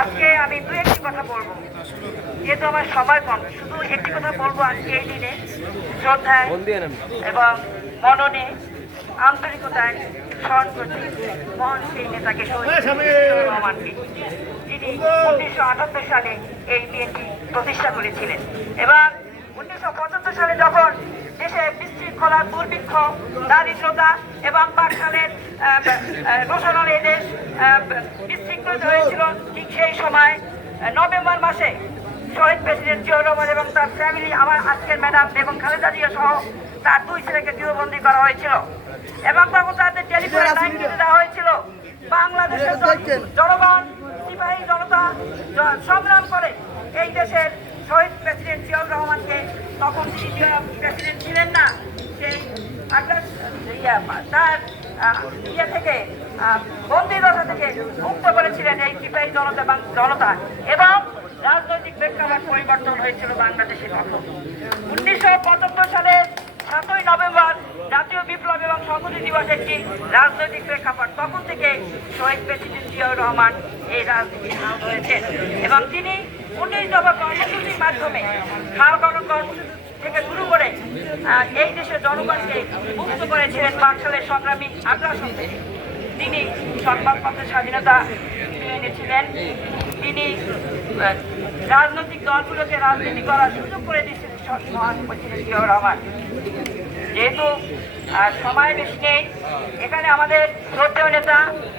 আজকে আমি দু একটি কথা বলবো, যেহেতু আমার সময় কম। শুধু একটি কথা বলবো, আজকে এই দিনে শ্রদ্ধায় এবং মননে আন্তরিকতায় স্মরণ করছি মহান সেই নেতাকে, শহীদ রহমানকে, যিনি 1978 সালে এই বিএনপি প্রতিষ্ঠা করেছিলেন। এবং 1975 সালে যখন দেশে বিশৃঙ্খলা, দুর্ভিক্ষ, দারিদ্রতা এবং বাকশালের রোষণলে দেশ বিশৃঙ্খলিত হয়েছিল, ঠিক সেই সময় নভেম্বর মাসে শহীদ প্রেসিডেন্ট জিয়াউর রহমান এবং তার ফ্যামিলি, আমার আজকের ম্যাডাম এবং খালেদা জিয়া সহ তার 2 ছেলেকে গৃহবন্দী করা হয়েছিল এবং তখন তাদের টেলিফোনে লাইন কেটে দেওয়া হয়েছিল। বাংলাদেশের জনগণ, সিপাহী জনতা সংগ্রাম করে এই দেশের শহীদ প্রেসিডেন্ট জিয়াউর রহমানকে, তখন তিনি প্রেসিডেন্ট ছিলেন না, সেই তার থেকে বন্দিদশা থেকে মুক্ত করেছিলেন এই সিপাহী জনতা এবং রাজনৈতিক প্রেক্ষাপট পরিবর্তন হয়েছিল বাংলাদেশে। তখন 1975 সালের 7ই নভেম্বর জাতীয় বিপ্লব এবং সংহতি দিবস একটি রাজনৈতিক প্রেক্ষাপট। তখন থেকে শহীদ প্রেসিডেন্ট জিয়াউর রহমান এই রাজনীতির নায়ক হয়েছেন এবং তিনি 19 দফা কর্মসূচির মাধ্যমে খাল খনন কর্মসূচি থেকে শুরু করে এই দেশের জনগণকে মুক্ত করেছিলেন বাকশালের সংগ্রামী আগ্রাসন থেকে। তিনি সংবাদপত্রের স্বাধীনতা এনেছিলেন। তিনি রাজনৈতিক দলগুলোকে রাজনীতি করার সুযোগ করে দিয়েছিলেন মহান প্রেসিডেন্ট জিয়াউর রহমান। যেহেতু সময় বেশি নেই, এখানে আমাদের শ্রদ্ধেয় নেতা